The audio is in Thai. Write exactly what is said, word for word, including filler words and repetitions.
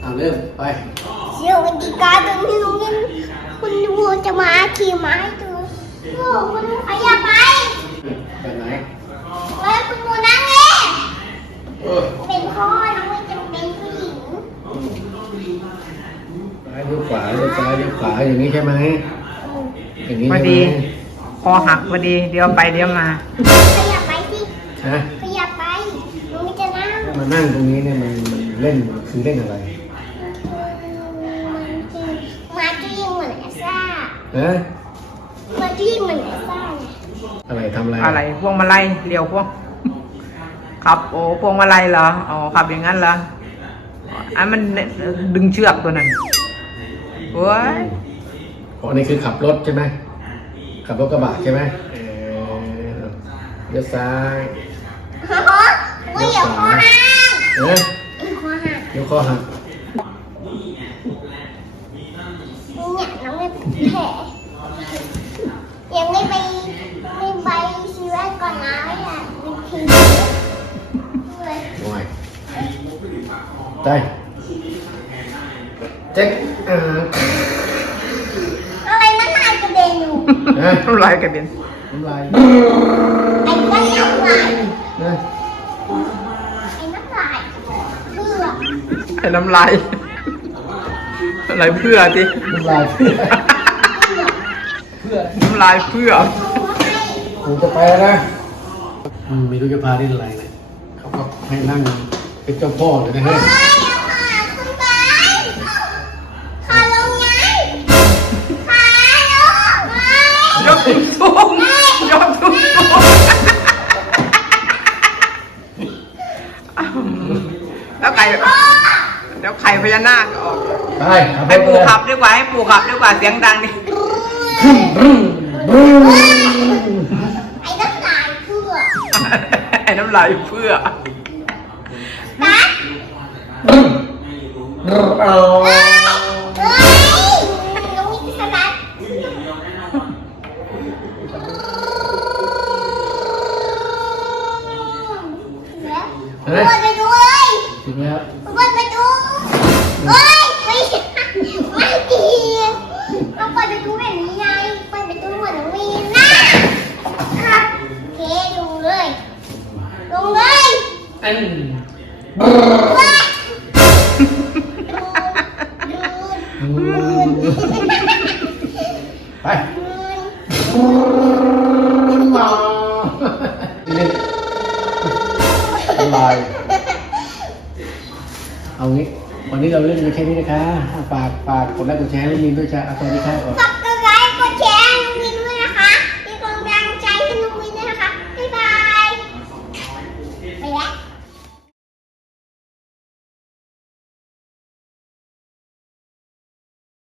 เอาเริ่มไปเสียวกันดีกาตรงนี้ตรงนี้คุณวัวจะมาขี่ม้าให้ดูโอ้คุณขยับไปแบบไหนเฮ้ยคุณวัวนั่งเองเป็นพ่อน้องมันจะเป็นผู้หญิงซ้ายเลี้ยวขวาเลี้ยวซ้ายเลี้ยวขวาอย่างนี้ใช่ไหมอย่างนี้พอดีคอหักพอดีเดี๋ยวไปเดี๋ยวมาขยับไปสิฮะขยับไปน้องจะนั่งมานั่งตรงนี้เนี่ยมันมันเล่นคือเล่นอะไรมาจะยิงเหมือนเอซ่าฮะมาจะยิงเหมือนเอซ่าอะไรทำอะไรอะไรพวงมาลัยเลี้ยวพวงขับโอ้พวงมาลัยเหรออ๋อขับอย่างนั้นเหรออันมันดึงเชือกตัวนั้นโอ้ยอ๋อนี่คือขับรถใช่ไหมขับรถกระบะใช่ไหมเออเลี้ยวซ้ายเลี้ยวขวาเออเลี้ยวข้อหักเนี่ยน้องไม่แผลยังไม่ไปไม่ไปชีวิตก่อนนะอ่ะมีทีเลยโอ้ยใจเจ๊กอ่าอะไรนั่นลายกระเด็นอยู่น้ำลายกระเด็นน้ำลายไอ้ก้อนน้ำลายนะไอ้น้ำลายเพื่อไอ้น้ำลายอะไรเพื่อทีน้ำลายเพื่อเพื่อน้ำลายเพื่อผมจะไปแล้วนะอืมไม่รู้จะพาเล่นอะไรเลยเขาก็ให้นั่งเป็นเจ้าพ่อเลยนะเฮ้ยยกสูงสูงยกสูงสูงแล้วไก่แล้วไข่พญานาคออกให้ปู่ขับดีกว่าให้ปู่ขับดีกว่าเสียงดังดิไอ้น้ำลายเพื่อไอ้น้ำลายเพื่อนะเอาเฮ้ยน้องมีสลัดแล้วไปดูเลยถึงแล้วไปดูเฮ้ยไม่ไม่ดีต้องเปิดไปดูแบบนี้ไงเปิดไปดูเหมือนน้องมีนะครับโอเคดูเลยลงเลยอันไปมาเล่นลายเอางี้วันนี้เราเล่นกันแค่นี้นะคะฝากฝากกดไลค์กดแชร์ให้ยินด้วยจ้าสวัสดีครับ